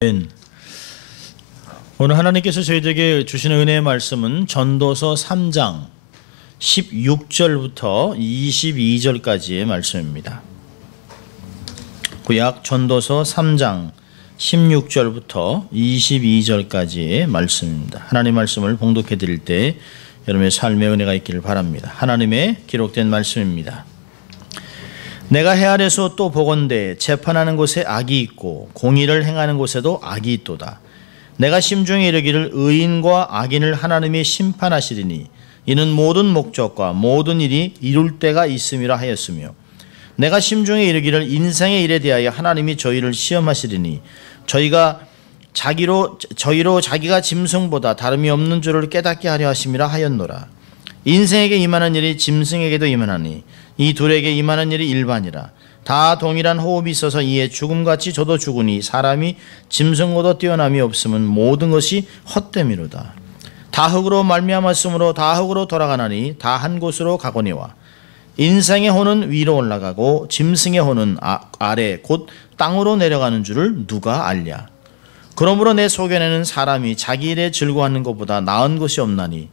오늘 하나님께서 저희들에게 주시는 은혜의 말씀은 전도서 3장 16절부터 22절까지의 말씀입니다. 구약 전도서 3장 16절부터 22절까지의 말씀입니다. 하나님의 말씀을 봉독해 드릴 때 여러분의 삶의 은혜가 있기를 바랍니다. 하나님의 기록된 말씀입니다. 내가 해 아래서 또 보건대 재판하는 곳에 악이 있고 공의를 행하는 곳에도 악이 있도다. 내가 심중에 이르기를 의인과 악인을 하나님이 심판하시리니 이는 모든 목적과 모든 일이 이룰 때가 있음이라 하였으며, 내가 심중에 이르기를 인생의 일에 대하여 하나님이 저희를 시험하시리니 저희로 자기가 짐승보다 다름이 없는 줄을 깨닫게 하려 하심이라 하였노라. 인생에게 임하는 일이 짐승에게도 임하나니 이 둘에게 임하는 일이 일반이라. 다 동일한 호흡이 있어서 이에 죽음같이 저도 죽으니 사람이 짐승보다 뛰어남이 없으면 모든 것이 헛됨이로다. 다 흙으로 말미암았으므로 다 흙으로 돌아가나니 다 한 곳으로 가거니와 인생의 혼은 위로 올라가고 짐승의 혼은 아래 곧 땅으로 내려가는 줄을 누가 알랴. 그러므로 내 소견에는 사람이 자기 일에 즐거워하는 것보다 나은 것이 없나니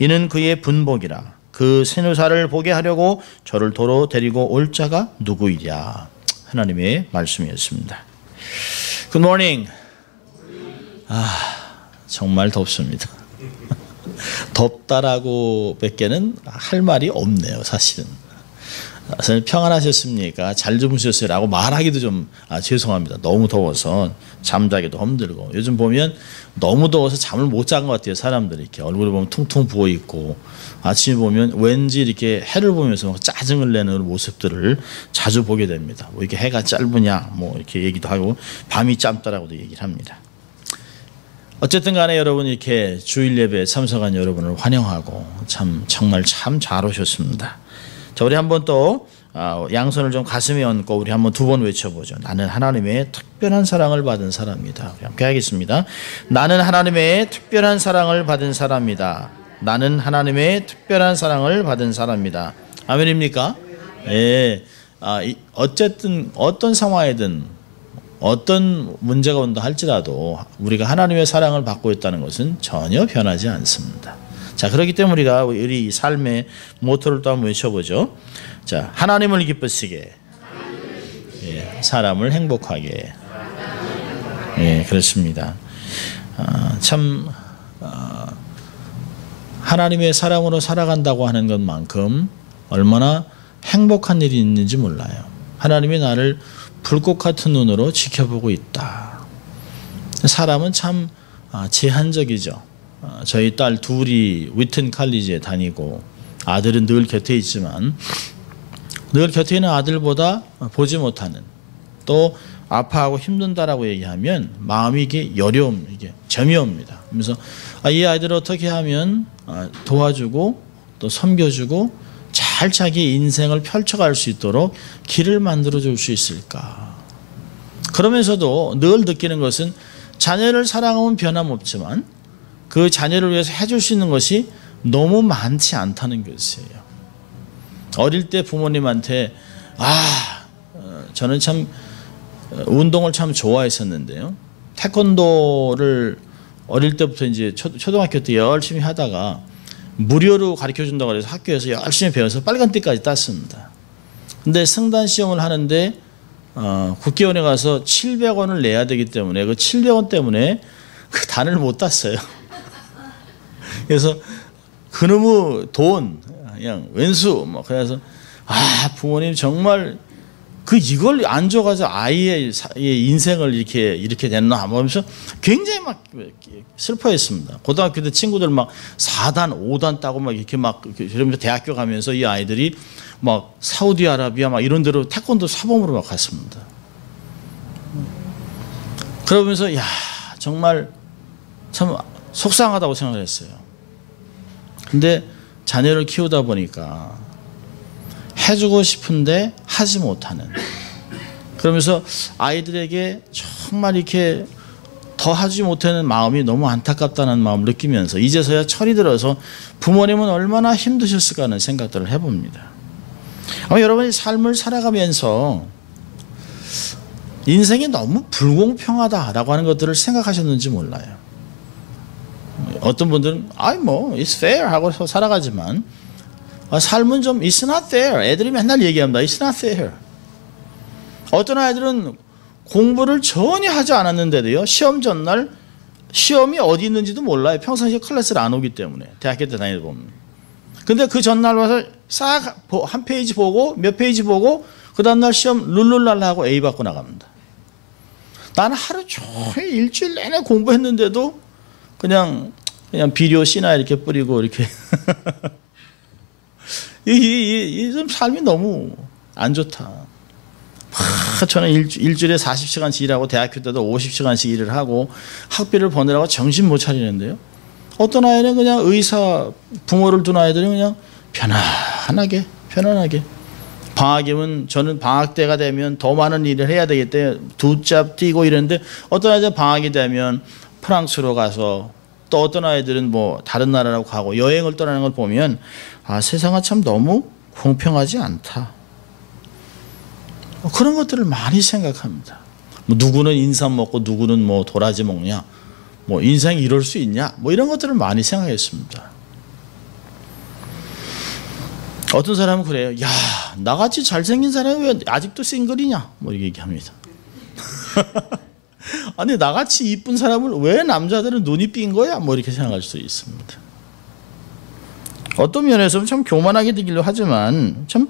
이는 그의 분복이라. 그 세누사를 보게 하려고 저를 도로 데리고 올 자가 누구이랴. 하나님의 말씀이었습니다. Good morning. 정말 덥습니다. 덥다라고 밖에는 할 말이 없네요. 사실은 평안하셨습니까? 잘 주무셨어요? 라고 말하기도 좀 죄송합니다. 너무 더워서 잠자기도 힘들고, 요즘 보면 너무 더워서 잠을 못 잔 것 같아요. 사람들이 이렇게 얼굴을 보면 퉁퉁 부어있고, 아침에 보면 왠지 이렇게 해를 보면서 짜증을 내는 모습들을 자주 보게 됩니다. 뭐 이렇게 해가 짧으냐 뭐 이렇게 얘기도 하고, 밤이 짧다라고도 얘기를 합니다. 어쨌든 간에 여러분, 이렇게 주일 예배에 참석한 여러분을 환영하고 정말 참 잘 오셨습니다. 자, 우리 한번 또 양손을 좀 가슴에 얹고 우리 한번 두 번 외쳐보죠. 나는 하나님의 특별한 사랑을 받은 사람이다. 우리 함께 하겠습니다. 나는 하나님의 특별한 사랑을 받은 사람이다. 나는 하나님의 특별한 사랑을 받은 사람이다. 아멘입니까? 예. 어쨌든 어떤 상황이든 어떤 문제가 온다 할지라도 우리가 하나님의 사랑을 받고 있다는 것은 전혀 변하지 않습니다. 자, 그렇기 때문에 우리 삶의 모토를 또 한번 외쳐보죠. 자, 하나님을 기쁘시게, 예, 사람을 행복하게. 예, 그렇습니다. 하나님의 사랑으로 살아간다고 하는 것만큼 얼마나 행복한 일이 있는지 몰라요. 하나님이 나를 불꽃 같은 눈으로 지켜보고 있다. 사람은 참 제한적이죠. 저희 딸 둘이 위튼 칼리지에 다니고, 아들은 늘 곁에 있지만 늘 곁에 있는 아들보다 보지 못하는, 또 아파하고 힘든다라고 얘기하면 마음이 이게 이게 저미옵니다. 그래서 이 아이들을 어떻게 하면 도와주고 또 섬겨주고 잘 자기 인생을 펼쳐갈 수 있도록 길을 만들어 줄 수 있을까. 그러면서도 늘 느끼는 것은 자녀를 사랑하면 변함없지만 그 자녀를 위해서 해줄 수 있는 것이 너무 많지 않다는 것이에요. 어릴 때 부모님한테 저는 참 운동을 참 좋아했었는데요. 태권도를 어릴 때부터 이제 초등학교 때 열심히 하다가 무료로 가르쳐 준다고 해서 학교에서 열심히 배워서 빨간띠까지 땄습니다. 근데 승단 시험을 하는데 국회의원에 가서 700원을 내야 되기 때문에 그 700원 때문에 그 단을 못 땄어요. 그래서 그놈의 돈 그냥 왼수 그래서 부모님 정말 이걸 안 줘가지고 아이의 인생을 이렇게 됐나 하면서 굉장히 막 슬퍼했습니다. 고등학교 때 친구들 막 4단 5단 따고 막 이렇게 그러면서 대학교 가면서 이 아이들이 막 사우디아라비아 막 이런 데로 태권도 사범으로 막 갔습니다. 그러면서 정말 참 속상하다고 생각을 했어요. 근데 자녀를 키우다 보니까 해주고 싶은데 하지 못하는, 그러면서 아이들에게 정말 이렇게 더 하지 못하는 마음이 너무 안타깝다는 마음을 느끼면서 이제서야 철이 들어서 부모님은 얼마나 힘드셨을까 하는 생각들을 해봅니다. 아마 여러분이 삶을 살아가면서 인생이 너무 불공평하다라고 하는 것들을 생각하셨는지 몰라요. 어떤 분들은 it's fair 하고 살아가지만 삶은 좀 it's not fair. 애들이 맨날 얘기합니다. it's not fair. 어떤 아이들은 공부를 전혀 하지 않았는데도요, 시험 전날 시험이 어디 있는지도 몰라요. 평상시에 클래스를 안 오기 때문에. 대학교 때 다니다 보면. 근데 그 전날 와서 싹 한 페이지 보고 몇 페이지 보고 그 다음날 시험 룰루랄라 하고 A 받고 나갑니다. 나는 하루 종일 일주일 내내 공부했는데도 그냥 비료 씨나 이렇게 뿌리고 이렇게 이 좀 삶이 너무 안 좋다. 저는 일주일에 40시간씩 일하고 대학교 때도 50시간씩 일을 하고 학비를 버느라고 정신 못 차리는데요. 어떤 아이는 그냥 의사 부모를 둔 아이들은 그냥 편안하게 방학이면 저는 방학 때가 되면 더 많은 일을 해야 되기 때문에 두 짭 뛰고 이랬는데 어떤 아이들은 방학이 되면 프랑스로 가서 또 어떤 아이들은 뭐 다른 나라로 가고 여행을 떠나는 걸 보면 세상은 참 너무 공평하지 않다. 그런 것들을 많이 생각합니다. 누구는 인삼 먹고 누구는 뭐 도라지 먹냐, 뭐 인생이 이럴 수 있냐, 뭐 이런 것들을 많이 생각했습니다. 어떤 사람은 그래요. 야, 나같이 잘생긴 사람이 왜 아직도 싱글이냐, 뭐 이렇게 얘기합니다. 아니, 나같이 이쁜 사람을 왜 남자들은 눈이 삔 거야, 뭐 이렇게 생각할 수 있습니다. 어떤 면에서는 참 교만하게 되기도 하지만 참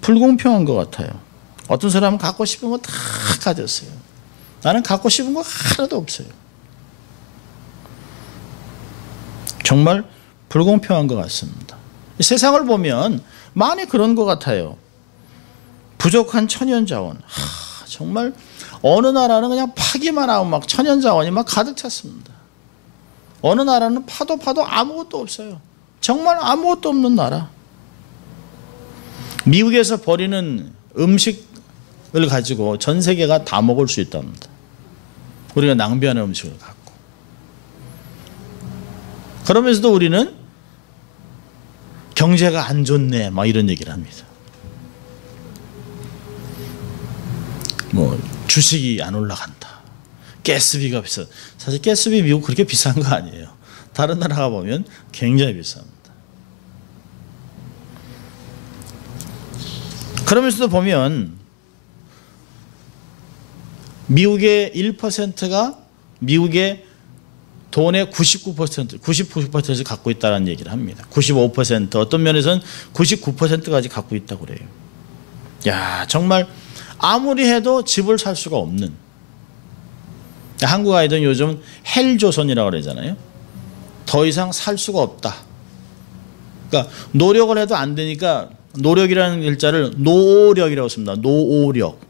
불공평한 것 같아요. 어떤 사람은 갖고 싶은 거 다 가졌어요. 나는 갖고 싶은 거 하나도 없어요. 정말 불공평한 것 같습니다. 세상을 보면 많이 그런 것 같아요. 부족한 천연자원. 정말 어느 나라는 그냥 파기만 하면 막 천연자원이 막 가득 찼습니다. 어느 나라는 파도 아무것도 없어요. 정말 아무것도 없는 나라. 미국에서 버리는 음식을 가지고 전 세계가 다 먹을 수 있답니다. 우리가 낭비하는 음식을 갖고. 그러면서도 우리는 경제가 안 좋네 막 이런 얘기를 합니다. 뭐 주식이 안 올라간다. 가스비가 비싸. 사실 가스비 미국 그렇게 비싼 거 아니에요. 다른 나라 가보면 굉장히 비쌉니다. 그러면서도 보면 미국의 1%가 미국의 돈의 99%를 갖고 있다는 얘기를 합니다. 95% 어떤 면에서는 99%까지 갖고 있다고 그래요. 야, 정말 아무리 해도 집을 살 수가 없는. 한국 아이들은 요즘 헬조선이라고 그러잖아요. 더 이상 살 수가 없다. 그러니까 노력을 해도 안 되니까 노력이라는 글자를 노력이라고 씁니다. 노력.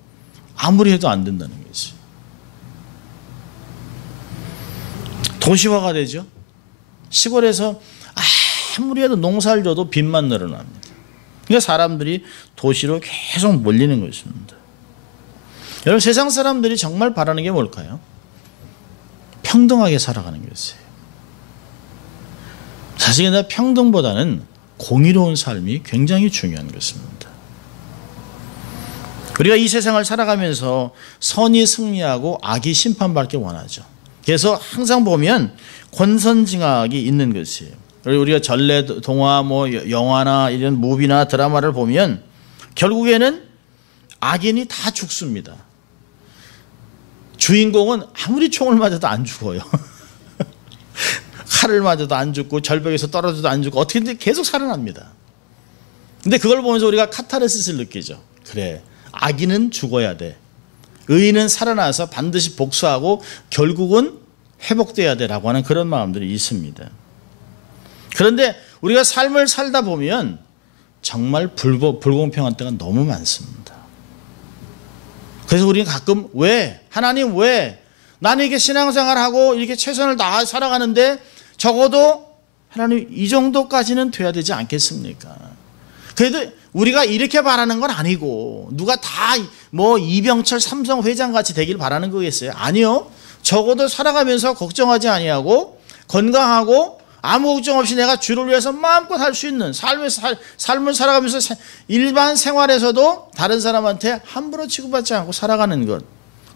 아무리 해도 안 된다는 거지. 도시화가 되죠. 시골에서 아무리 해도 농사를 져도 빚만 늘어납니다. 그러니까 사람들이 도시로 계속 몰리는 것입니다. 여러분, 세상 사람들이 정말 바라는 게 뭘까요? 평등하게 살아가는 것이에요. 사실 평등보다는 공의로운 삶이 굉장히 중요한 것입니다. 우리가 이 세상을 살아가면서 선이 승리하고 악이 심판받기 원하죠. 그래서 항상 보면 권선징악이 있는 것이에요. 우리가 전래 동화, 뭐 영화나 이런 무비나 드라마를 보면 결국에는 악인이 다 죽습니다. 주인공은 아무리 총을 맞아도 안 죽어요. 칼을 맞아도 안 죽고 절벽에서 떨어져도 안 죽고 어떻게든 계속 살아납니다. 근데 그걸 보면서 우리가 카타르시스를 느끼죠. 그래, 악인은 죽어야 돼. 의인은 살아나서 반드시 복수하고 결국은 회복돼야 되라고 하는 그런 마음들이 있습니다. 그런데 우리가 삶을 살다 보면 정말 불공평한 때가 너무 많습니다. 그래서 우리는 가끔 왜? 하나님 왜? 나는 이렇게 신앙생활하고 이렇게 최선을 다해 살아가는데 적어도 하나님 이 정도까지는 돼야 되지 않겠습니까? 그래도 우리가 이렇게 바라는 건 아니고 누가 다 뭐 이병철 삼성 회장 같이 되길 바라는 거겠어요? 아니요. 적어도 살아가면서 걱정하지 아니하고 건강하고 아무 걱정 없이 내가 주를 위해서 마음껏 할 수 있는 삶을 살아가면서 일반 생활에서도 다른 사람한테 함부로 취급받지 않고 살아가는 것.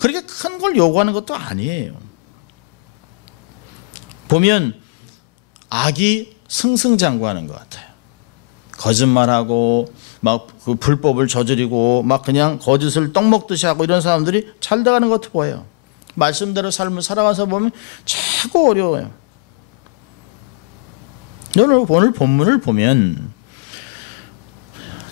그렇게 큰 걸 요구하는 것도 아니에요. 보면 악이 승승장구하는 것 같아요. 거짓말하고 막 그 불법을 저지르고 막 그냥 거짓을 떡 먹듯이 하고 이런 사람들이 잘 돼가는 것 같아 보여요. 말씀대로 삶을 살아가서 보면 자꾸 어려워요. 오늘 본문을 보면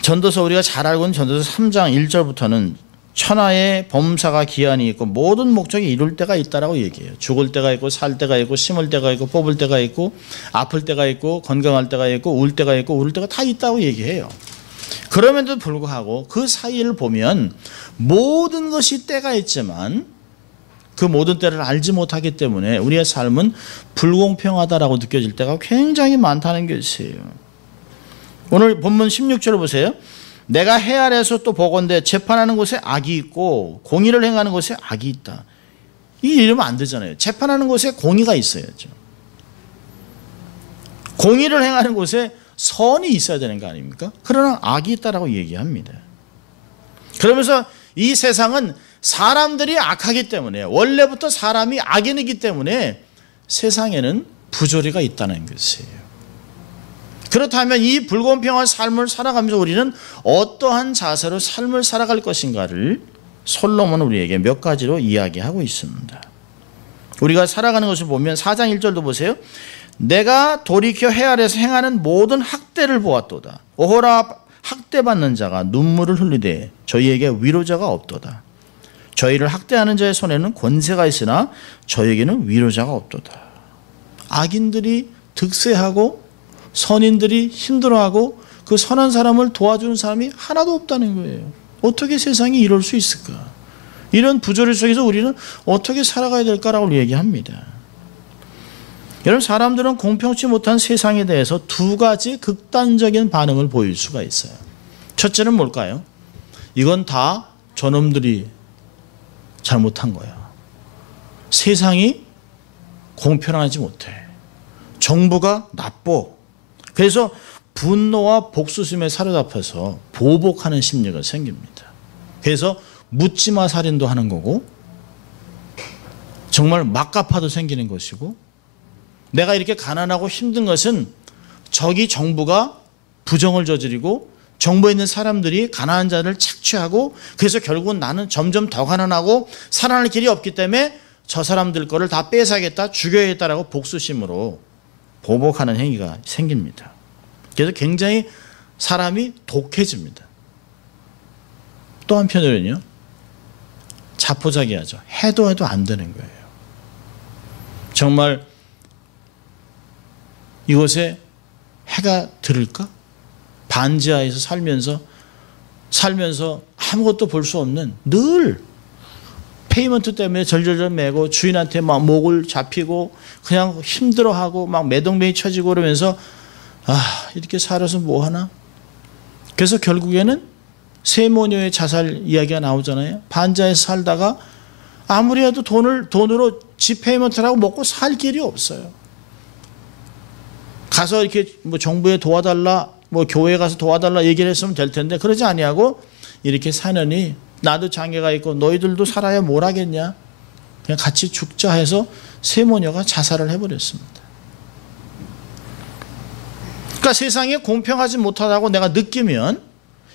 전도서 우리가 잘 알고 있는 전도서 3장 1절부터는 천하의 범사가 기한이 있고 모든 목적이 이룰 때가 있다라고 얘기해요. 죽을 때가 있고 살 때가 있고 심을 때가 있고 뽑을 때가 있고 아플 때가 있고 건강할 때가 있고 울 때가 있고 울을 때가 다 있다고 얘기해요. 그럼에도 불구하고 그 사이를 보면 모든 것이 때가 있지만 그 모든 때를 알지 못하기 때문에 우리의 삶은 불공평하다라고 느껴질 때가 굉장히 많다는 것이에요. 오늘 본문 16절을 보세요. 내가 해 아래에서 또 보건대 재판하는 곳에 악이 있고 공의를 행하는 곳에 악이 있다. 이러면 안 되잖아요. 재판하는 곳에 공의가 있어야죠. 공의를 행하는 곳에 선이 있어야 되는 거 아닙니까? 그러나 악이 있다라고 얘기합니다. 그러면서 이 세상은 사람들이 악하기 때문에 원래부터 사람이 악인이기 때문에 세상에는 부조리가 있다는 것이에요. 그렇다면 이 불공평한 삶을 살아가면서 우리는 어떠한 자세로 삶을 살아갈 것인가를 솔로몬은 우리에게 몇 가지로 이야기하고 있습니다. 우리가 살아가는 것을 보면 4장 1절도 보세요. 내가 돌이켜 해 아래에서 행하는 모든 학대를 보았도다. 오호라 학대받는 자가 눈물을 흘리되 저희에게 위로자가 없도다. 저희를 학대하는 자의 손에는 권세가 있으나 저에게는 위로자가 없도다. 악인들이 득세하고 선인들이 힘들어하고 그 선한 사람을 도와주는 사람이 하나도 없다는 거예요. 어떻게 세상이 이럴 수 있을까? 이런 부조리 속에서 우리는 어떻게 살아가야 될까라고 얘기합니다. 여러분, 사람들은 공평치 못한 세상에 대해서 두 가지 극단적인 반응을 보일 수가 있어요. 첫째는 뭘까요? 이건 다 저놈들이 잘못한 거야. 세상이 공평하지 못해. 정부가 나빠. 그래서 분노와 복수심에 사로잡혀서 보복하는 심리가 생깁니다. 그래서 묻지마 살인도 하는 거고 정말 막가파도 생기는 것이고 내가 이렇게 가난하고 힘든 것은 저기 정부가 부정을 저지르고 정부에 있는 사람들이 가난한 자를 착취하고 그래서 결국은 나는 점점 더 가난하고 살아날 길이 없기 때문에 저 사람들 거를 다 뺏어야겠다, 죽여야겠다라고 복수심으로 보복하는 행위가 생깁니다. 그래서 굉장히 사람이 독해집니다. 또 한편으로는요, 자포자기하죠. 해도 안 되는 거예요. 정말 이곳에 해가 들을까? 반지하에서 살면서 아무것도 볼 수 없는 늘 페이먼트 때문에 절절절 매고 주인한테 막 목을 잡히고 그냥 힘들어하고 막 매동맥이 쳐지고 그러면서 이렇게 살아서 뭐 하나? 그래서 결국에는 세모녀의 자살 이야기가 나오잖아요. 반지하에서 살다가 아무리 해도 돈으로 집 페이먼트라고 먹고 살 길이 없어요. 가서 이렇게 뭐 정부에 도와달라, 뭐 교회에 가서 도와달라 얘기를 했으면 될 텐데 그러지 아니하고 이렇게 사느니 나도 장애가 있고 너희들도 살아야 뭘 하겠냐? 그냥 같이 죽자 해서 세모녀가 자살을 해버렸습니다. 그러니까 세상에 공평하지 못하다고 내가 느끼면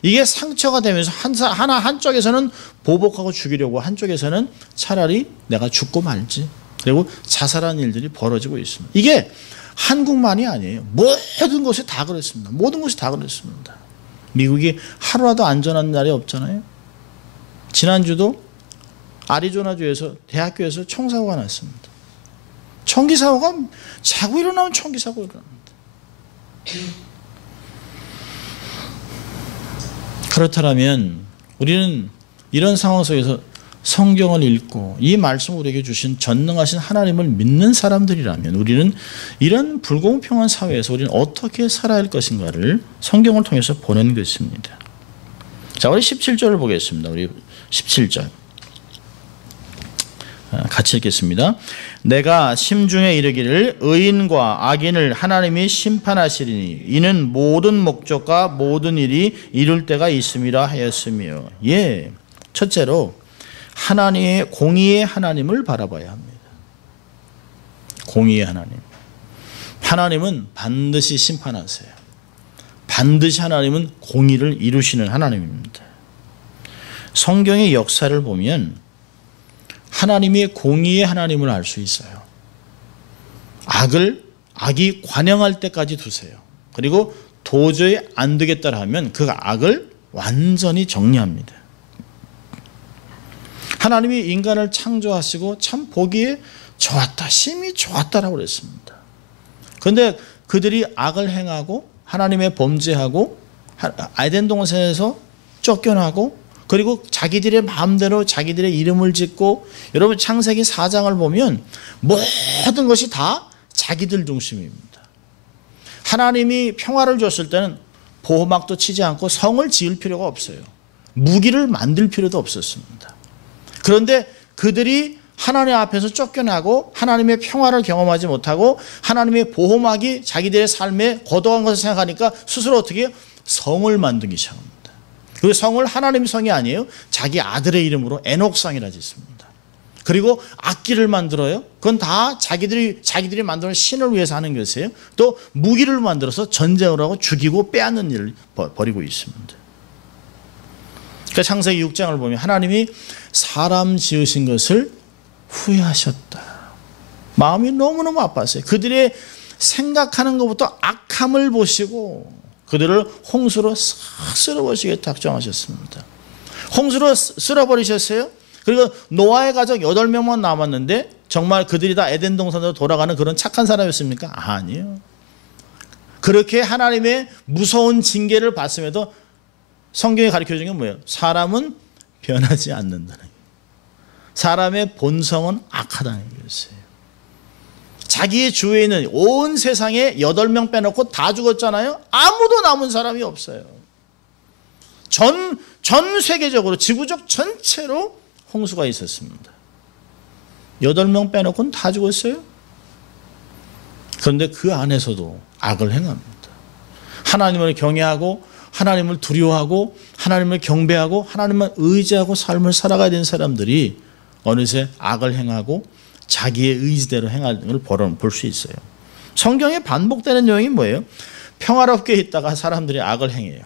이게 상처가 되면서 한쪽에서는 보복하고 죽이려고 한쪽에서는 차라리 내가 죽고 말지. 그리고 자살하는 일들이 벌어지고 있습니다. 이게 한국만이 아니에요. 모든 곳이 다 그렇습니다. 모든 곳이 다 그렇습니다. 미국이 하루라도 안전한 날이 없잖아요. 지난주도 아리조나주에서 대학교에서 총사고가 났습니다. 총기 사고가 자고 일어나면 총기 사고가 일어납니다. 그렇다면 우리는 이런 상황 속에서 성경을 읽고 이 말씀을 우리에게 주신 전능하신 하나님을 믿는 사람들이라면 우리는 이런 불공평한 사회에서 우리는 어떻게 살아야 할 것인가를 성경을 통해서 보는 것입니다. 자, 우리 17절을 보겠습니다. 우리 17절 같이 읽겠습니다. 내가 심중에 이르기를 의인과 악인을 하나님이 심판하시리니 이는 모든 목적과 모든 일이 이룰 때가 있음이라 하였으며. 첫째로 하나님의 공의의 하나님을 바라봐야 합니다. 공의의 하나님. 하나님은 반드시 심판하세요. 반드시 하나님은 공의를 이루시는 하나님입니다. 성경의 역사를 보면 하나님이 공의의 하나님을 알 수 있어요. 악이 관영할 때까지 두세요. 그리고 도저히 안 되겠다 하면 그 악을 완전히 정리합니다. 하나님이 인간을 창조하시고 참 보기에 좋았다, 심히 좋았다라고 그랬습니다. 그런데 그들이 악을 행하고 하나님의 범죄하고 에덴 동산에서 쫓겨나고 그리고 자기들의 마음대로 자기들의 이름을 짓고, 여러분 창세기 4장을 보면 모든 것이 다 자기들 중심입니다. 하나님이 평화를 줬을 때는 보호막도 치지 않고 성을 지을 필요가 없어요. 무기를 만들 필요도 없었습니다. 그런데 그들이 하나님 앞에서 쫓겨나고 하나님의 평화를 경험하지 못하고 하나님의 보호막이 자기들의 삶에 거둬간 것을 생각하니까 스스로 어떻게 해요? 성을 만들기 시작합니다. 그 성을 하나님의 성이 아니에요. 자기 아들의 이름으로 에녹상이라 짓습니다. 그리고 악기를 만들어요. 그건 다 자기들이 만드는 신을 위해서 하는 것이에요. 또 무기를 만들어서 전쟁을 하고 죽이고 빼앗는 일을 벌이고 있습니다. 그러니까 창세기 6장을 보면 하나님이 사람 지으신 것을 후회하셨다. 마음이 너무너무 아팠어요. 그들의 생각하는 것부터 악함을 보시고 그들을 홍수로 싹 쓸어버리시게 작정하셨습니다. 홍수로 쓸어버리셨어요. 그리고 노아의 가족 8명만 남았는데 정말 그들이 다 에덴 동산으로 돌아가는 그런 착한 사람이었습니까? 아니에요. 그렇게 하나님의 무서운 징계를 받음에도 성경이 가르쳐주는 게 뭐예요? 사람은 변하지 않는다는 거예요. 사람의 본성은 악하다는 것이에요. 자기의 주위에 있는 온 세상에 8명 빼놓고 다 죽었잖아요. 아무도 남은 사람이 없어요. 전 세계적으로 지구적 전체로 홍수가 있었습니다. 8명 빼놓고는 다 죽었어요. 그런데 그 안에서도 악을 행합니다. 하나님을 경외하고 하나님을 두려워하고 하나님을 경배하고 하나님만 의지하고 삶을 살아가야 되는 사람들이 어느새 악을 행하고 자기의 의지대로 행하는 걸 볼 수 있어요. 성경에 반복되는 내용이 뭐예요? 평화롭게 있다가 사람들이 악을 행해요.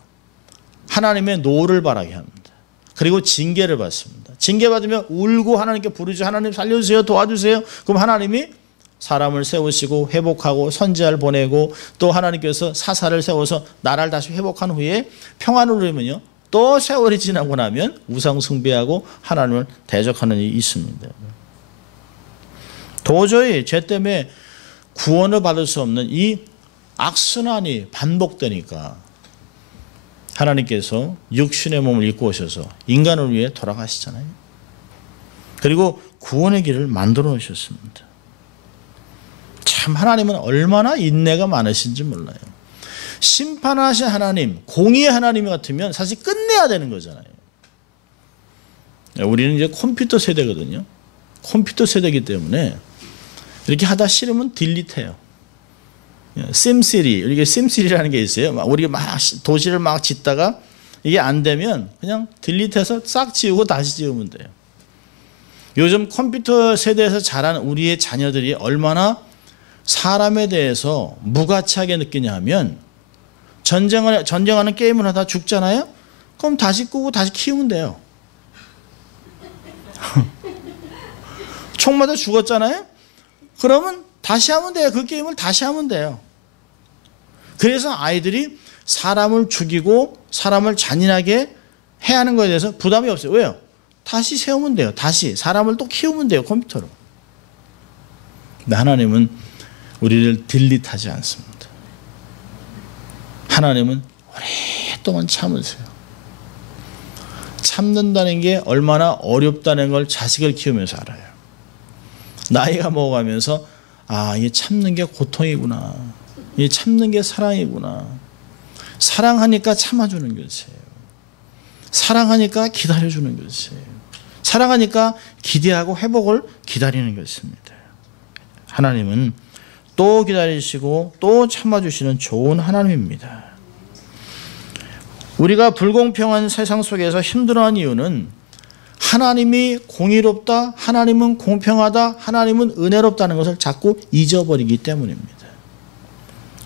하나님의 노를 바라게 합니다. 그리고 징계를 받습니다. 징계받으면 울고 하나님께 부르죠. 하나님 살려주세요. 도와주세요. 그럼 하나님이 사람을 세우시고 회복하고 선지자를 보내고 또 하나님께서 사사를 세워서 나라를 다시 회복한 후에 평안을 누리면요. 또 세월이 지나고 나면 우상 숭배하고 하나님을 대적하는 일이 있습니다. 도저히 죄 때문에 구원을 받을 수 없는 이 악순환이 반복되니까 하나님께서 육신의 몸을 입고 오셔서 인간을 위해 돌아가시잖아요. 그리고 구원의 길을 만들어 놓으셨습니다. 참 하나님은 얼마나 인내가 많으신지 몰라요. 심판하신 하나님, 공의의 하나님 같으면 사실 끝내야 되는 거잖아요. 우리는 이제 컴퓨터 세대거든요. 컴퓨터 세대이기 때문에 이렇게 하다 싫으면 딜리트해요. 심시리, 이렇게 심시리라는 게 있어요. 우리가 막 도시를 막 짓다가 이게 안 되면 그냥 딜리트해서 싹 지우고 다시 지우면 돼요. 요즘 컴퓨터 세대에서 자란 우리의 자녀들이 얼마나 사람에 대해서 무가치하게 느끼냐 하면 전쟁하는 게임을 하다 죽잖아요. 그럼 다시 끄고 다시 키우면 돼요. 총 맞아 죽었잖아요. 그러면 다시 하면 돼요. 그 게임을 다시 하면 돼요. 그래서 아이들이 사람을 죽이고 사람을 잔인하게 해야 하는 것에 대해서 부담이 없어요. 왜요? 다시 세우면 돼요. 다시 사람을 또 키우면 돼요. 컴퓨터로. 근데 하나님은 우리를 딜리트하지 않습니다. 하나님은 오랫동안 참으세요. 참는다는 게 얼마나 어렵다는 걸 자식을 키우면서 알아요. 나이가 먹어가면서 이게 참는 게 고통이구나. 이게 참는 게 사랑이구나. 사랑하니까 참아주는 것이에요. 사랑하니까 기다려주는 것이에요. 사랑하니까 기대하고 회복을 기다리는 것입니다. 하나님은 또 기다리시고 또 참아주시는 좋은 하나님입니다. 우리가 불공평한 세상 속에서 힘들어하는 이유는 하나님이 공의롭다, 하나님은 공평하다, 하나님은 은혜롭다는 것을 자꾸 잊어버리기 때문입니다.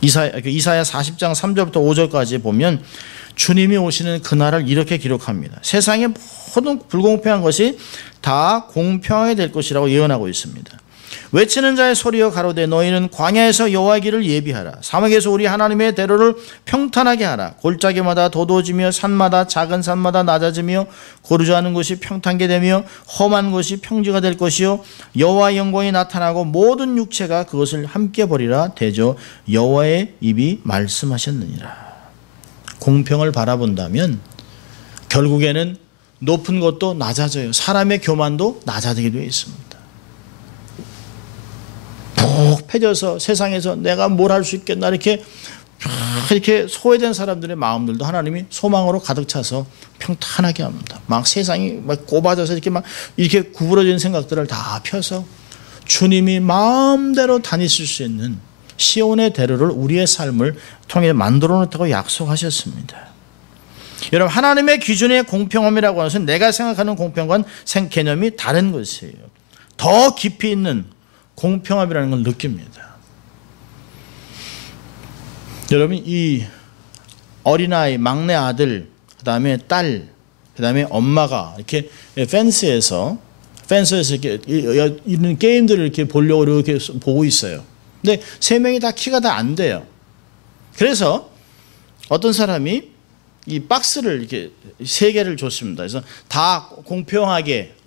이사야 40장 3절부터 5절까지 보면 주님이 오시는 그날을 이렇게 기록합니다. 세상의 모든 불공평한 것이 다 공평하게 될 것이라고 예언하고 있습니다. 외치는 자의 소리여 가로되 너희는 광야에서 여호와의 길을 예비하라. 사막에서 우리 하나님의 대로를 평탄하게 하라. 골짜기마다 도도지며 산마다 작은 산마다 낮아지며 고르지 않은 곳이 평탄게 되며 험한 곳이 평지가 될 것이요 여호와의 영광이 나타나고 모든 육체가 그것을 함께 보리라. 대저 여호와의 입이 말씀하셨느니라. 공평을 바라본다면 결국에는 높은 것도 낮아져요. 사람의 교만도 낮아지게 되어 있습니다. 푹 패져서 세상에서 내가 뭘 할 수 있겠나 이렇게 소외된 사람들의 마음들도 하나님이 소망으로 가득 차서 평탄하게 합니다. 막 세상이 막 좁아져서 이렇게 구부러진 생각들을 다 펴서 주님이 마음대로 다니실 수 있는 시온의 대로를 우리의 삶을 통해 만들어 놓다고 약속하셨습니다. 여러분, 하나님의 기준의 공평함이라고 하는 것은 내가 생각하는 공평과는 개념이 다른 것이에요. 더 깊이 있는 공평함이라는 걸 느낍니다. 여러분, 이 어린아이, 막내 아들, 그 다음에 딸, 그 다음에 엄마가 이렇게 펜스에서 이렇게 이런 게임들을 이렇게 보려고 이렇게 보고 있어요. 근데 세 명이 다 키가 다 안 돼요. 그래서 어떤 사람이 이 박스를 이렇게 세 개를 줬습니다. 그래서 다 공평하게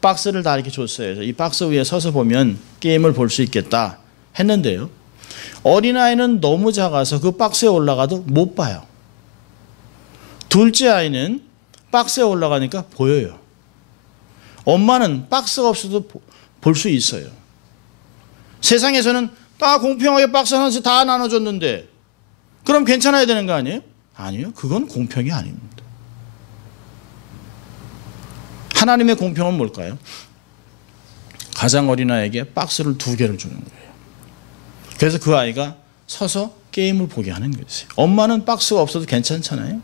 박스를 다 이렇게 줬어요. 그래서 이 박스 위에 서서 보면 게임을 볼 수 있겠다 했는데요. 어린아이는 너무 작아서 그 박스에 올라가도 못 봐요. 둘째 아이는 박스에 올라가니까 보여요. 엄마는 박스가 없어도 볼 수 있어요. 세상에서는 다 공평하게 박스 하나씩 다 나눠줬는데 그럼 괜찮아야 되는 거 아니에요? 아니요. 그건 공평이 아닙니다. 하나님의 공평은 뭘까요? 가장 어린 아이에게 박스를 2개를 주는 거예요. 그래서 그 아이가 서서 게임을 보게 하는 것이에요. 엄마는 박스가 없어도 괜찮잖아요.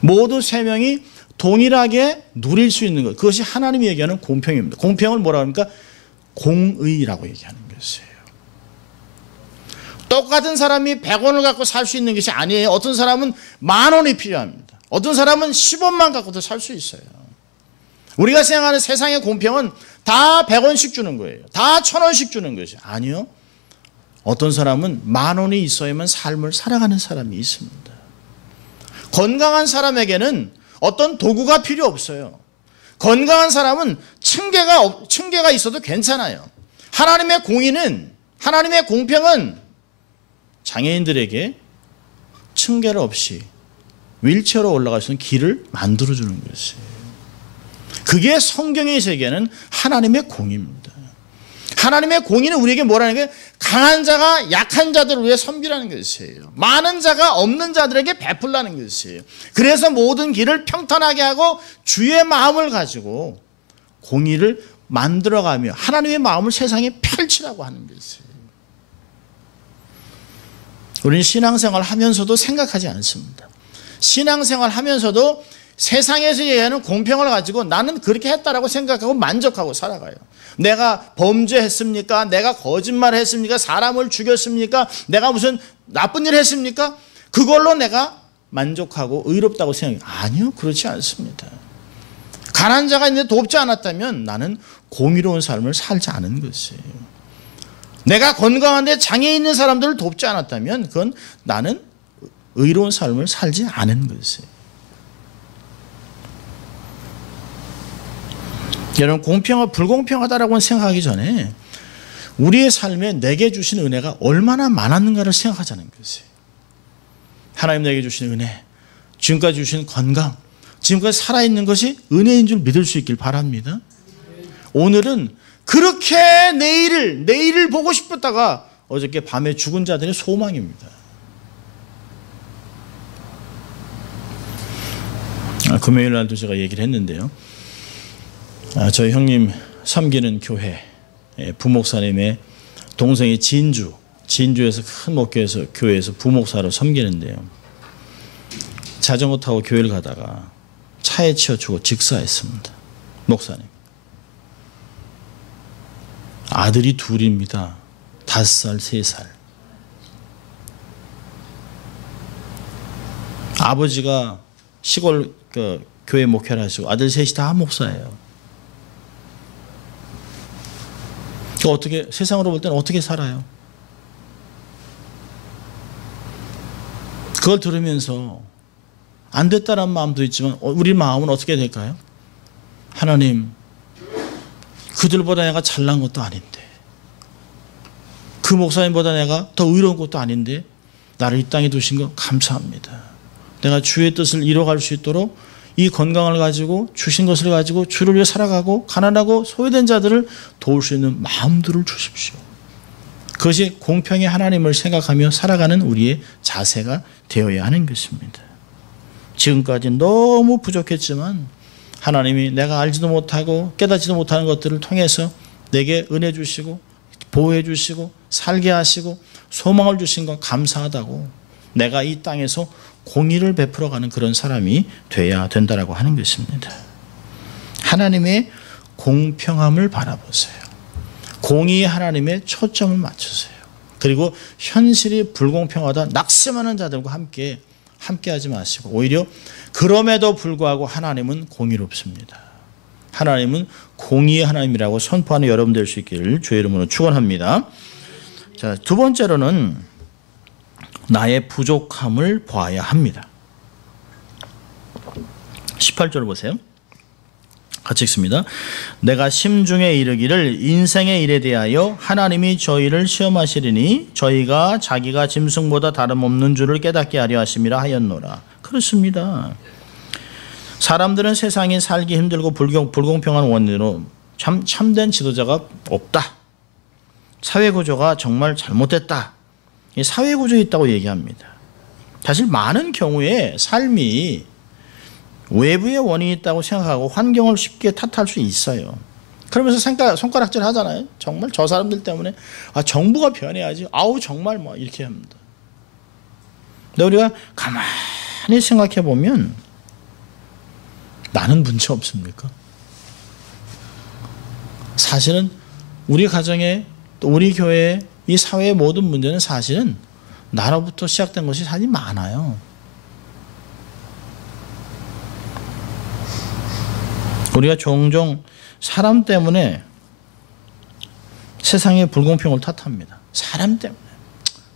모두 3명이 동일하게 누릴 수 있는 것. 그것이 하나님이 얘기하는 공평입니다. 공평을 뭐라고 합니까? 공의라고 얘기하는 것이에요. 똑같은 사람이 100원을 갖고 살 수 있는 것이 아니에요. 어떤 사람은 10,000원이 필요합니다. 어떤 사람은 10원만 갖고도 살 수 있어요. 우리가 생각하는 세상의 공평은 다 100원씩 주는 거예요. 다 1,000원씩 주는 것이 아니요. 어떤 사람은 10,000원이 있어야만 삶을 살아가는 사람이 있습니다. 건강한 사람에게는 어떤 도구가 필요 없어요. 건강한 사람은 층계가 있어도 괜찮아요. 하나님의 공의는, 하나님의 공평은 장애인들에게 층계를 없이 윌체어로 올라갈 수 있는 길을 만들어주는 것이에요. 그게 성경의 세계는 하나님의 공의입니다. 하나님의 공의는 우리에게 뭐라는 게 강한 자가 약한 자들을 위해 섬기라는 것이에요. 많은 자가 없는 자들에게 베풀라는 것이에요. 그래서 모든 길을 평탄하게 하고 주의 마음을 가지고 공의를 만들어가며 하나님의 마음을 세상에 펼치라고 하는 것이에요. 우리는 신앙생활 하면서도 생각하지 않습니다. 신앙생활 하면서도 세상에서 얘기하는 공평을 가지고 나는 그렇게 했다라고 생각하고 만족하고 살아가요. 내가 범죄했습니까? 내가 거짓말했습니까? 사람을 죽였습니까? 내가 무슨 나쁜 일 했습니까? 그걸로 내가 만족하고 의롭다고 생각해요. 아니요, 그렇지 않습니다. 가난한 자가 있는데 돕지 않았다면 나는 공의로운 삶을 살지 않은 것이에요. 내가 건강한데 장애 있는 사람들을 돕지 않았다면 그건 나는 의로운 삶을 살지 않은 것이에요. 여러분, 공평하고 불공평하다라고 생각하기 전에 우리의 삶에 내게 주신 은혜가 얼마나 많았는가를 생각하자는 것이에요. 하나님 내게 주신 은혜, 지금까지 주신 건강, 지금까지 살아있는 것이 은혜인 줄 믿을 수 있길 바랍니다. 오늘은 그렇게 내일을 보고 싶었다가 어저께 밤에 죽은 자들의 소망입니다. 금요일 날도 제가 얘기를 했는데요. 저희 형님 섬기는 교회 부목사님의 동생이 진주에서 큰 교회에서 부목사로 섬기는데요. 자전거 타고 교회를 가다가 차에 치여 죽어 직사했습니다. 목사님. 아들이 둘입니다. 5살, 3살. 아버지가 시골 교회 목회를 하시고 아들 셋이 다 목사예요. 어떻게 세상으로 볼 때는 어떻게 살아요? 그걸 들으면서 안 됐다는 마음도 있지만 우리 마음은 어떻게 될까요? 하나님, 그들보다 내가 잘난 것도 아닌데, 그 목사님보다 내가 더 의로운 것도 아닌데 나를 이 땅에 두신 거 감사합니다. 내가 주의 뜻을 이뤄갈 수 있도록 이 건강을 가지고 주신 것을 가지고 주를 위해 살아가고 가난하고 소외된 자들을 도울 수 있는 마음들을 주십시오. 그것이 공평히 하나님을 생각하며 살아가는 우리의 자세가 되어야 하는 것입니다. 지금까지 너무 부족했지만 하나님이 내가 알지도 못하고 깨닫지도 못하는 것들을 통해서 내게 은혜 주시고 보호해 주시고 살게 하시고 소망을 주신 것 감사하다고 내가 이 땅에서 공의를 베풀어가는 그런 사람이 돼야 된다라고 하는 것입니다. 하나님의 공평함을 바라보세요. 공의의 하나님의 초점을 맞추세요. 그리고 현실이 불공평하다 낙심하는 자들과 함께 하지 마시고 오히려 그럼에도 불구하고 하나님은 공의롭습니다. 하나님은 공의의 하나님이라고 선포하는 여러분 될 수 있기를 주의 이름으로 축원합니다. 자, 두 번째로는 나의 부족함을 보아야 합니다. 18절 보세요. 같이 읽습니다. 내가 심중에 이르기를 인생의 일에 대하여 하나님이 저희를 시험하시리니 저희가 자기가 짐승보다 다름없는 줄을 깨닫게 하려 하심이라 하였노라. 그렇습니다. 사람들은 세상에 살기 힘들고 불공평한 원인으로 참된 지도자가 없다. 사회구조가 정말 잘못됐다. 사회구조에 있다고 얘기합니다. 사실 많은 경우에 삶이 외부의 원인이 있다고 생각하고 환경을 쉽게 탓할 수 있어요. 그러면서 손가락질 하잖아요. 정말 저 사람들 때문에 정부가 변해야지. 아우 정말 뭐 이렇게 합니다. 근데 우리가 가만히 생각해 보면 나는 문제 없습니까? 사실은 우리 가정에 또 우리 교회에 이 사회의 모든 문제는 사실은 나로부터 시작된 것이 사실 많아요. 우리가 종종 사람 때문에 세상의 불공평을 탓합니다. 사람 때문에,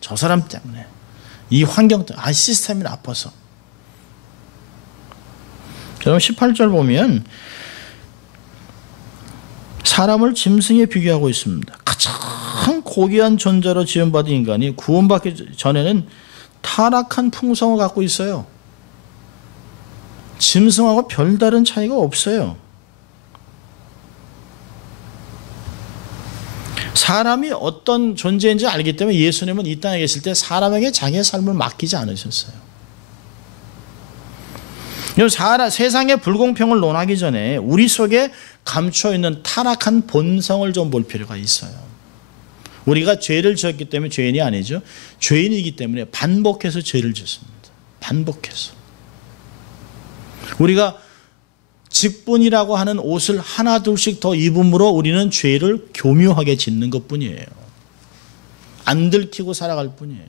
저 사람 때문에, 이 환경 때문에, 시스템이 나빠서. 여러분 18절 보면 사람을 짐승에 비교하고 있습니다. 가장 고귀한 존재로 지음받은 인간이 구원받기 전에는 타락한 풍성을 갖고 있어요. 짐승하고 별다른 차이가 없어요. 사람이 어떤 존재인지 알기 때문에 예수님은 이 땅에 계실 때 사람에게 자기의 삶을 맡기지 않으셨어요. 세상의 불공평을 논하기 전에 우리 속에 감춰있는 타락한 본성을 좀 볼 필요가 있어요. 우리가 죄를 지었기 때문에 죄인이 아니죠. 죄인이기 때문에 반복해서 죄를 짓습니다. 반복해서. 우리가 직분이라고 하는 옷을 하나 둘씩 더 입음으로 우리는 죄를 교묘하게 짓는 것뿐이에요. 안 들키고 살아갈 뿐이에요.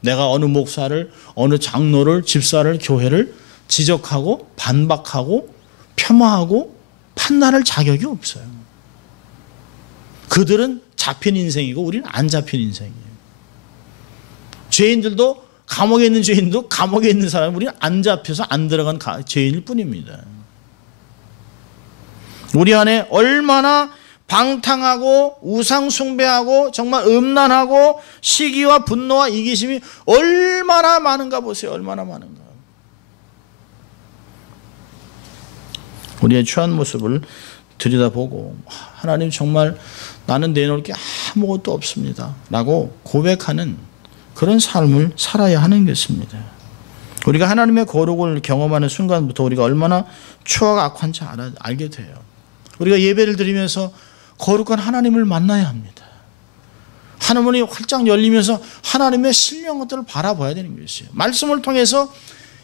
내가 어느 목사를, 어느 장로를, 집사를, 교회를 지적하고 반박하고 폄하하고 판단할 자격이 없어요. 그들은 잡힌 인생이고 우리는 안 잡힌 인생이에요. 죄인들도 감옥에 있는 죄인도 감옥에 있는 사람은 우리는 안 잡혀서 안 들어간 죄인일 뿐입니다. 우리 안에 얼마나 방탕하고 우상숭배하고 정말 음란하고 시기와 분노와 이기심이 얼마나 많은가 보세요. 얼마나 많은가. 우리의 추한 모습을 들여다보고 하나님 정말 나는 내놓을 게 아무것도 없습니다 라고 고백하는 그런 삶을 살아야 하는 것입니다. 우리가 하나님의 거룩을 경험하는 순간부터 우리가 얼마나 추하고 악한지 알게 돼요. 우리가 예배를 드리면서 거룩한 하나님을 만나야 합니다. 하늘문이 활짝 열리면서 하나님의 신령한 것들을 바라봐야 되는 것이에요. 말씀을 통해서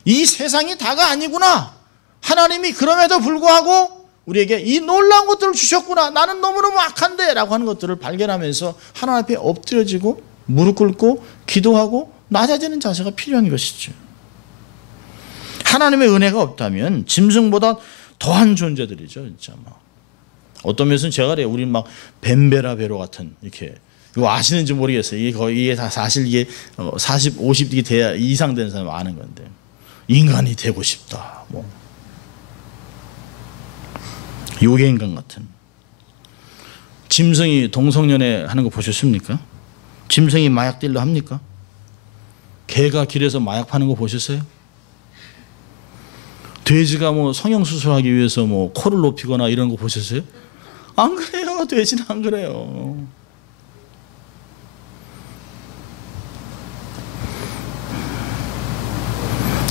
이 세상이 다가 아니구나. 하나님이 그럼에도 불구하고 우리에게 이 놀라운 것들을 주셨구나. 나는 너무너무 악한데 라고 하는 것들을 발견하면서 하나님 앞에 엎드려지고 무릎 꿇고 기도하고 낮아지는 자세가 필요한 것이죠. 하나님의 은혜가 없다면 짐승보다 더한 존재들이죠. 진짜 막. 어떤 면에서는 제가 그래요. 우리 막 벤베라 베로 같은 이렇게 이거 아시는지 모르겠어요. 이게 거의 이게 다 사실 이게 40, 50 돼야 이상 된 사람 아는 건데 인간이 되고 싶다. 뭐 요괴 인간 같은 짐승이 동성연애 하는 거 보셨습니까? 짐승이 마약 딜러 합니까? 개가 길에서 마약 파는 거 보셨어요? 돼지가 뭐 성형수술하기 위해서 뭐 코를 높이거나 이런 거 보셨어요? 안 그래요. 돼지는 안 그래요.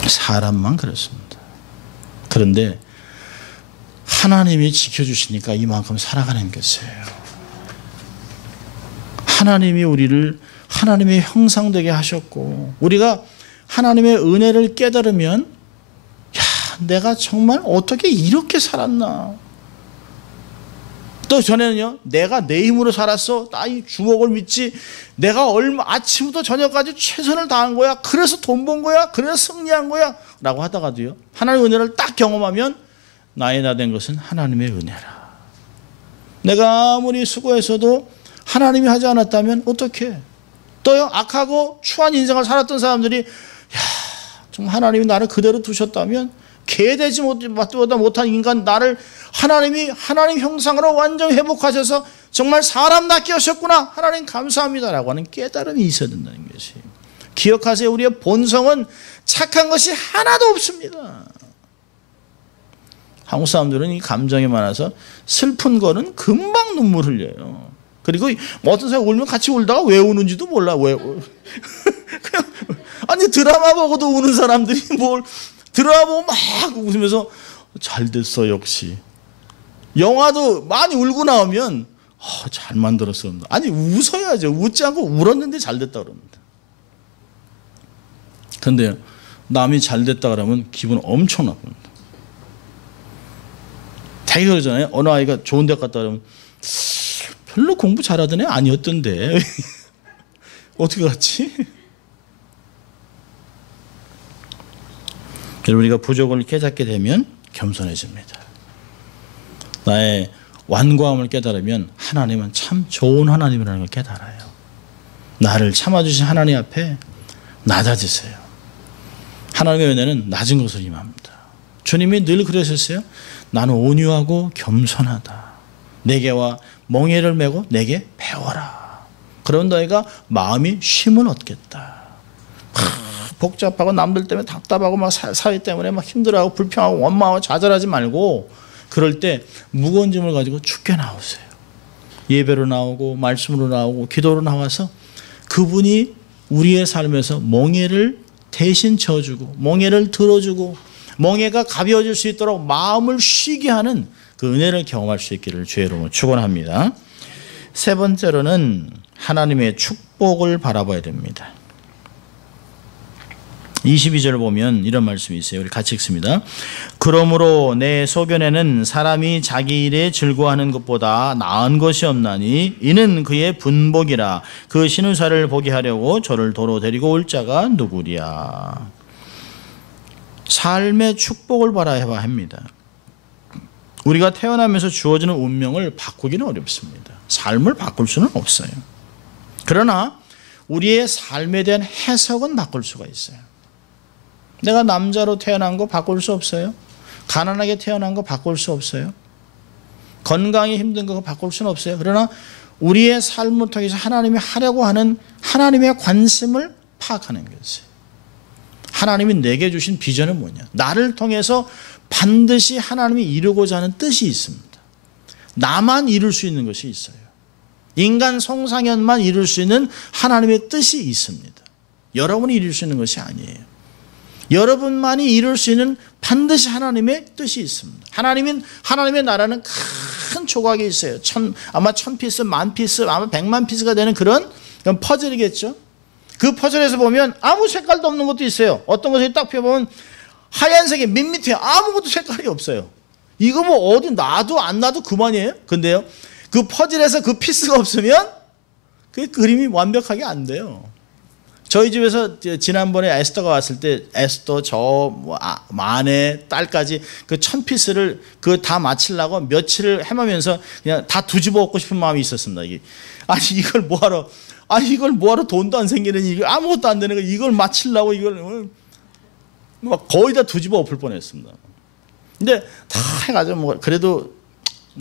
사람만 그렇습니다. 그런데 하나님이 지켜주시니까 이만큼 살아가는 것이에요. 하나님이 우리를 하나님의 형상되게 하셨고 우리가 하나님의 은혜를 깨달으면 내가 정말 어떻게 이렇게 살았나. 또 전에는요, 내가 내 힘으로 살았어. 나 이 주먹을 믿지. 내가 아침부터 저녁까지 최선을 다한 거야. 그래서 돈 번 거야. 그래서 승리한 거야. 라고 하다가도요, 하나님의 은혜를 딱 경험하면 나의 나 된 것은 하나님의 은혜라. 내가 아무리 수고해서도 하나님이 하지 않았다면 어떡해. 또요, 악하고 추한 인생을 살았던 사람들이 정말 하나님이 나를 그대로 두셨다면 개되지 못한 인간 나를 하나님 형상으로 완전 회복하셔서 정말 사람답게 하셨구나. 하나님 감사합니다라고 하는 깨달음이 있어야 된다는 것이. 기억하세요. 우리의 본성은 착한 것이 하나도 없습니다. 한국 사람들은 이 감정이 많아서 슬픈 거는 금방 눈물 흘려요. 그리고 어떤 사람이 울면 같이 울다가 왜 우는지도 몰라. 왜 그냥 아니 드라마 보고도 우는 사람들이 뭘 드라마 보고 막 웃으면서 잘 됐어 역시. 영화도 많이 울고 나오면 잘 만들었어. 아니 웃어야죠. 웃지 않고 울었는데 잘 됐다 그럽니다. 그런데 남이 잘 됐다 그러면 기분 엄청 나쁩니다. 되게 그러잖아요. 어느 아이가 좋은 데 갔다 그러면 별로 공부 잘하던 애 아니었던데 어떻게 갔지? 여러분 우리가 부족을 깨닫게 되면 겸손해집니다. 나의 완고함을 깨달으면 하나님은 참 좋은 하나님이라는 걸 깨달아요. 나를 참아주신 하나님 앞에 낮아지세요. 하나님의 은혜는 낮은 것을 임합니다. 주님이 늘 그러셨어요. 나는 온유하고 겸손하다. 내게와 멍에를 메고 내게 배워라. 그런 너희가 마음이 쉼을 얻겠다. 복잡하고 남들 때문에 답답하고 막 사회 때문에 막 힘들어하고 불평하고 원망하고 좌절하지 말고 그럴 때 무거운 짐을 가지고 주께 나오세요. 예배로 나오고 말씀으로 나오고 기도로 나와서 그분이 우리의 삶에서 멍에를 대신 져주고 멍에를 들어주고 멍에가 가벼워질 수 있도록 마음을 쉬게 하는 그 은혜를 경험할 수 있기를 주의 이름으로 축원합니다. 세 번째로는 하나님의 축복을 바라봐야 됩니다. 22절을 보면 이런 말씀이 있어요. 우리 같이 읽습니다. 그러므로 내 소견에는 사람이 자기 일에 즐거워하는 것보다 나은 것이 없나니 이는 그의 분복이라. 그 신우사를 보게 하려고 저를 도로 데리고 올 자가 누구랴. 삶의 축복을 바라야 합니다. 우리가 태어나면서 주어지는 운명을 바꾸기는 어렵습니다. 삶을 바꿀 수는 없어요. 그러나 우리의 삶에 대한 해석은 바꿀 수가 있어요. 내가 남자로 태어난 거 바꿀 수 없어요. 가난하게 태어난 거 바꿀 수 없어요. 건강이 힘든 거 바꿀 수는 없어요. 그러나 우리의 삶을 통해서 하나님이 하려고 하는 하나님의 관심을 파악하는 것이에요. 하나님이 내게 주신 비전은 뭐냐. 나를 통해서 반드시 하나님이 이루고자 하는 뜻이 있습니다. 나만 이룰 수 있는 것이 있어요. 인간 성상현만 이룰 수 있는 하나님의 뜻이 있습니다. 여러분이 이룰 수 있는 것이 아니에요. 여러분만이 이룰 수 있는 반드시 하나님의 뜻이 있습니다. 하나님의 나라는 큰 조각이 있어요. 아마 1000피스, 10,000피스, 아마 100만 피스가 되는 그런 퍼즐이겠죠. 그 퍼즐에서 보면 아무 색깔도 없는 것도 있어요. 어떤 것이 딱 펴보면 하얀색이 밋밋해요. 아무것도 색깔이 없어요. 이거 뭐 어디 놔도 안 놔도 그만이에요. 근데요, 그 퍼즐에서 그 피스가 없으면 그 그림이 완벽하게 안 돼요. 저희 집에서 지난번에 에스더가 왔을 때 에스더 아내 딸까지 그 1000피스를 그 다 맞추려고 며칠을 헤매면서 그냥 다 뒤집어 엎고 싶은 마음이 있었습니다. 이게 이걸 뭐하러 돈도 안 생기는 이거 아무것도 안 되는 거 이걸 맞추려고 이걸 막 거의 다 뒤집어 엎을 뻔했습니다. 근데 다 해가지고 뭐 그래도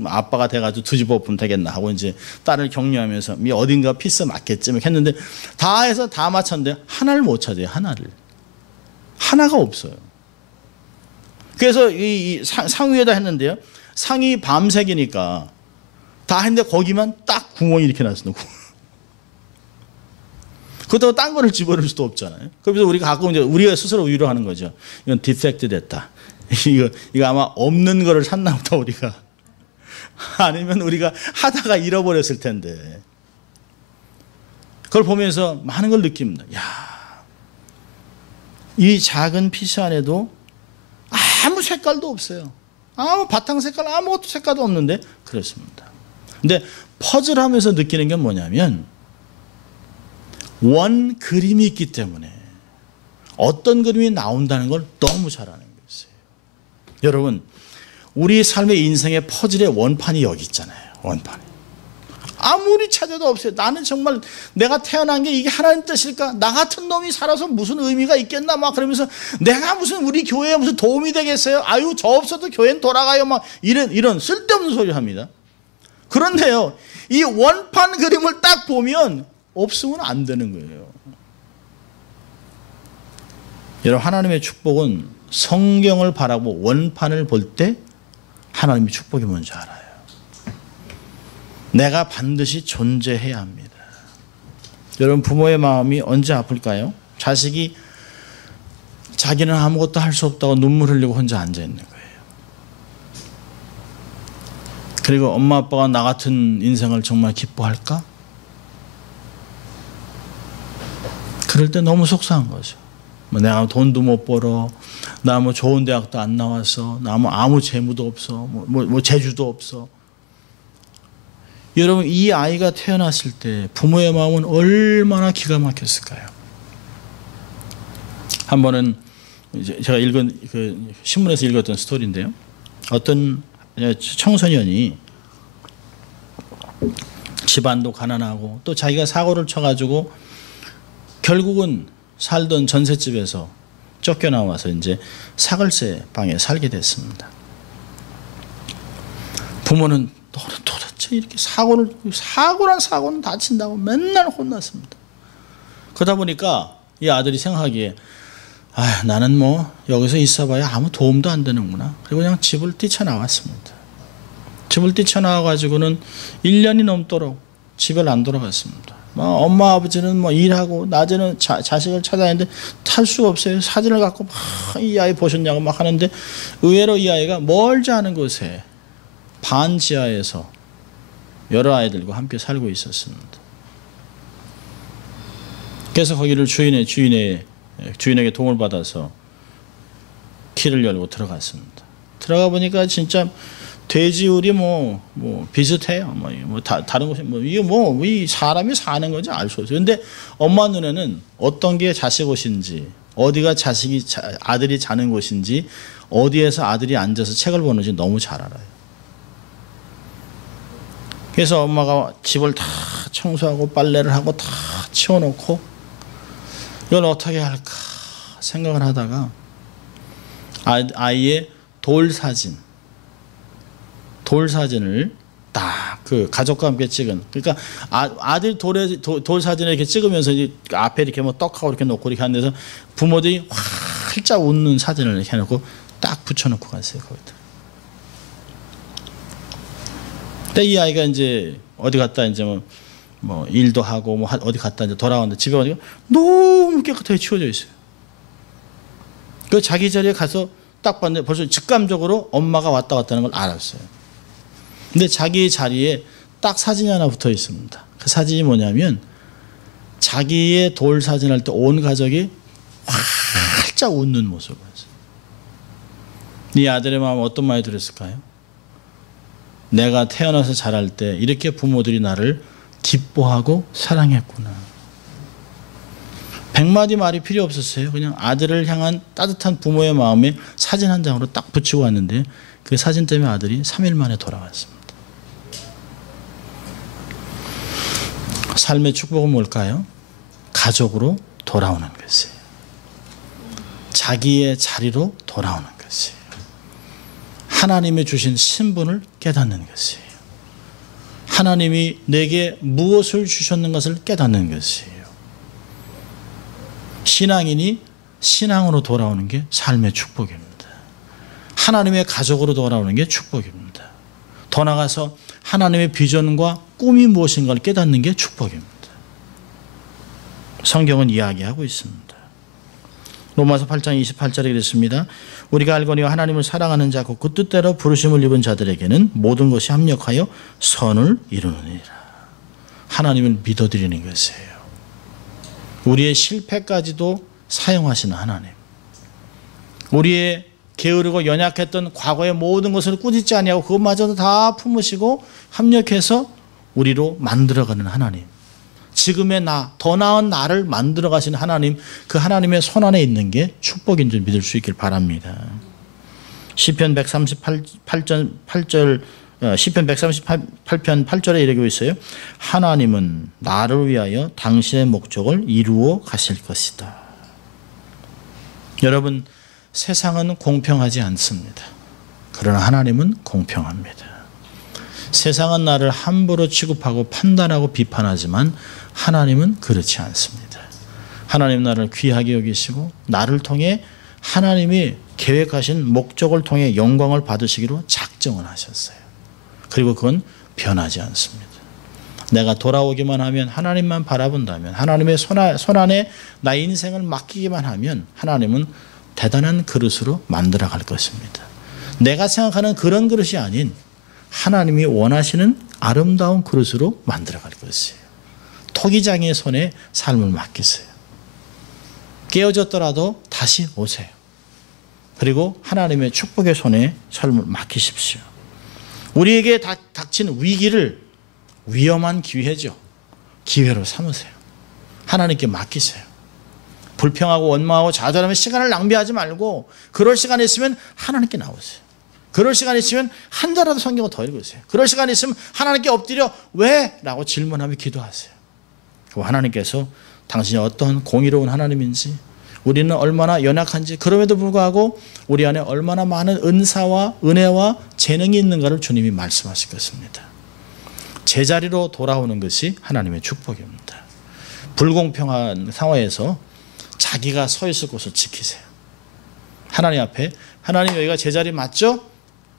아빠가 돼가지고 뒤집어 엎으면 되겠나 하고 이제 딸을 격려하면서 어딘가 피스 맞겠지 했는데 다 해서 다 맞췄는데 하나를 못 찾아요. 하나가 없어요. 그래서 이 상 위에다 했는데요, 상이 밤색이니까 다 했는데 거기만 딱 구멍이 이렇게 났습니다. 그렇다고 딴 거를 집어넣을 수도 없잖아요. 그래서 우리가 가끔 이제 우리가 스스로 위로하는 거죠. 이건 디펙트 됐다. 이거 아마 없는 거를 샀나 보다 우리가. 아니면 우리가 하다가 잃어버렸을 텐데. 그걸 보면서 많은 걸 느낍니다. 이 작은 피스 안에도 아무 색깔도 없어요. 아무 바탕 색깔 아무것도 색깔도 없는데 그렇습니다. 근데 퍼즐 하면서 느끼는 게 뭐냐면 원 그림이 있기 때문에 어떤 그림이 나온다는 걸 너무 잘 아는 것이에요. 여러분, 우리 삶의 인생의 퍼즐의 원판이 여기 있잖아요. 원판이. 아무리 찾아도 없어요. 나는 정말 내가 태어난 게 이게 하나님 뜻일까? 나 같은 놈이 살아서 무슨 의미가 있겠나? 막 그러면서 내가 무슨 우리 교회에 무슨 도움이 되겠어요? 아유, 저 없어도 교회는 돌아가요. 막 이런 쓸데없는 소리 합니다. 그런데요, 이 원판 그림을 딱 보면 없으면 안 되는 거예요. 여러분, 하나님의 축복은 성경을 바라보고 원판을 볼 때 하나님의 축복이 뭔지 알아요. 내가 반드시 존재해야 합니다. 여러분, 부모의 마음이 언제 아플까요? 자식이 자기는 아무것도 할 수 없다고 눈물 흘리고 혼자 앉아있는 거예요. 그리고 엄마 아빠가 나 같은 인생을 정말 기뻐할까? 그럴 때 너무 속상한 거죠. 내가 돈도 못 벌어, 나 뭐 좋은 대학도 안 나와서, 나 뭐 아무 재무도 없어, 뭐 재주도 없어. 여러분, 이 아이가 태어났을 때 부모의 마음은 얼마나 기가 막혔을까요? 한 번은 제가 읽은 그 신문에서 읽었던 스토리인데요, 어떤 청소년이 집안도 가난하고 또 자기가 사고를 쳐가지고 결국은 살던 전셋집에서 쫓겨나와서 이제 사글세 방에 살게 됐습니다. 부모는 너는 도대체 이렇게 사고란 사고는 다친다고 맨날 혼났습니다. 그러다 보니까 이 아들이 생각하기에 나는 뭐 여기서 있어봐야 아무 도움도 안 되는구나. 그리고 그냥 집을 뛰쳐나왔습니다. 집을 뛰쳐나와가지고는 1년이 넘도록 집을 안 돌아갔습니다. 엄마 아버지는 뭐 일하고 낮에는 자식을 찾아내는데 탈 수가 없어요. 사진을 갖고 막 이 아이 보셨냐고 막 하는데 의외로 이 아이가 멀지 않은 곳에 반지하에서 여러 아이들과 함께 살고 있었습니다. 그래서 거기를 주인에게 도움을 받아서 키를 열고 들어갔습니다. 들어가 보니까 진짜 돼지우리 뭐 비슷해요. 다른 곳이 이게 이 사람이 사는 건지 알 수 없어요. 근데 엄마 눈에는 어떤 게 자식 옷인지, 어디가 아들이 자는 곳인지, 어디에서 아들이 앉아서 책을 보는지 너무 잘 알아요. 그래서 엄마가 집을 다 청소하고 빨래를 하고 다 치워놓고 이걸 어떻게 할까 생각을 하다가 아이의 돌 사진을 딱 그 가족과 함께 찍은, 그러니까 아들 돌 사진을 이렇게 찍으면서 이제 앞에 이렇게 뭐 떡하고 이렇게 놓고 이렇게 하는 데서 부모들이 활짝 웃는 사진을 이렇게 해놓고 딱 붙여놓고 갔어요, 거기다. 근데 이 아이가 이제 어디 갔다 이제 뭐 일도 하고 뭐 어디 갔다 이제 돌아왔는데 집에 오니까 너무 깨끗하게 치워져 있어요. 그 자기 자리에 가서 딱 봤는데 벌써 직감적으로 엄마가 왔다 갔다는 걸 알았어요. 근데 자기 자리에 딱 사진이 하나 붙어 있습니다. 그 사진이 뭐냐면 자기의 돌 사진할 때 온 가족이 활짝 웃는 모습을 봤어요. 이 아들의 마음은 어떤 마음이 들었을까요? 내가 태어나서 자랄 때 이렇게 부모들이 나를 기뻐하고 사랑했구나. 100마디 말이 필요 없었어요. 그냥 아들을 향한 따뜻한 부모의 마음에 사진 한 장으로 딱 붙이고 왔는데 그 사진 때문에 아들이 3일 만에 돌아왔습니다. 삶의 축복은 뭘까요? 가족으로 돌아오는 것이에요. 자기의 자리로 돌아오는 것이에요. 하나님이 주신 신분을 깨닫는 것이에요. 하나님이 내게 무엇을 주셨는 것을 깨닫는 것이에요. 신앙인이 신앙으로 돌아오는 게 삶의 축복입니다. 하나님의 가족으로 돌아오는 게 축복입니다. 더 나아가서 하나님의 비전과 꿈이 무엇인가를 깨닫는 게 축복입니다. 성경은 이야기하고 있습니다. 로마서 8장 28절에 그랬습니다. 우리가 알거니와 하나님을 사랑하는 자고 그 뜻대로 부르심을 입은 자들에게는 모든 것이 합력하여 선을 이루느니라. 하나님을 믿어드리는 것이에요. 우리의 실패까지도 사용하시는 하나님. 우리의 게으르고 연약했던 과거의 모든 것을 꾸짖지 아니하고 그것마저도 다 품으시고 합력해서 우리로 만들어가는 하나님. 지금의 나, 더 나은 나를 만들어 가시는 하나님, 그 하나님의 손 안에 있는 게 축복인 줄 믿을 수 있길 바랍니다. 시편 138편 8절에 이러고 있어요. 하나님은 나를 위하여 당신의 목적을 이루어 가실 것이다. 여러분, 세상은 공평하지 않습니다. 그러나 하나님은 공평합니다. 세상은 나를 함부로 취급하고 판단하고 비판하지만 하나님은 그렇지 않습니다. 하나님 나를 귀하게 여기시고 나를 통해 하나님이 계획하신 목적을 통해 영광을 받으시기로 작정을 하셨어요. 그리고 그건 변하지 않습니다. 내가 돌아오기만 하면, 하나님만 바라본다면, 하나님의 손 안에 나의 인생을 맡기기만 하면 하나님은 대단한 그릇으로 만들어 갈 것입니다. 내가 생각하는 그런 그릇이 아닌 하나님이 원하시는 아름다운 그릇으로 만들어 갈 것이에요. 토기장의 손에 삶을 맡기세요. 깨어졌더라도 다시 오세요. 그리고 하나님의 축복의 손에 삶을 맡기십시오. 우리에게 닥친 위기를 위험한 기회죠. 기회로 삼으세요. 하나님께 맡기세요. 불평하고 원망하고 좌절하며 시간을 낭비하지 말고 그럴 시간이 있으면 하나님께 나오세요. 그럴 시간이 있으면 한 자라도 성경을 더 읽으세요. 그럴 시간이 있으면 하나님께 엎드려 왜? 라고 질문하며 기도하세요. 그리고 하나님께서 당신이 어떤 공의로운 하나님인지, 우리는 얼마나 연약한지, 그럼에도 불구하고 우리 안에 얼마나 많은 은사와 은혜와 재능이 있는가를 주님이 말씀하실 것입니다. 제자리로 돌아오는 것이 하나님의 축복입니다. 불공평한 상황에서 자기가 서 있을 곳을 지키세요. 하나님 앞에, 하나님 여기가 제자리 맞죠?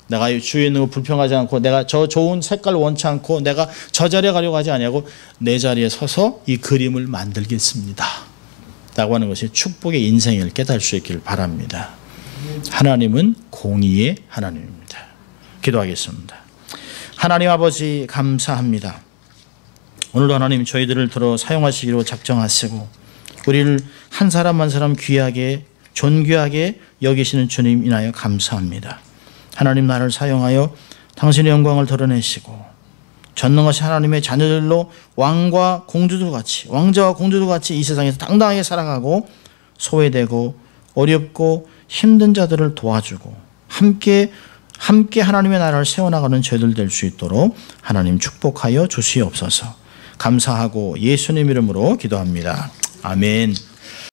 내가 주위에 있는 거 불평하지 않고, 내가 저 좋은 색깔 원치 않고, 내가 저 자리에 가려고 하지 아니하고 내 자리에 서서 이 그림을 만들겠습니다 라고 하는 것이 축복의 인생을 깨달을 수 있기를 바랍니다. 하나님은 공의의 하나님입니다. 기도하겠습니다. 하나님 아버지 감사합니다. 오늘도 하나님 저희들을 들어 사용하시기로 작정하시고 우리를 한 사람 한 사람 귀하게 존귀하게 여기시는 주님 인하여 감사합니다. 하나님 나를 사용하여 당신의 영광을 드러내시고 전능하신 하나님의 자녀들로 왕과 공주들 같이, 왕자와 공주들 같이 이 세상에서 당당하게 살아가고 소외되고 어렵고 힘든 자들을 도와주고 함께 하나님의 나라를 세워나가는 저희들 될 수 있도록 하나님 축복하여 주시옵소서. 감사하고 예수님 이름으로 기도합니다. 아멘.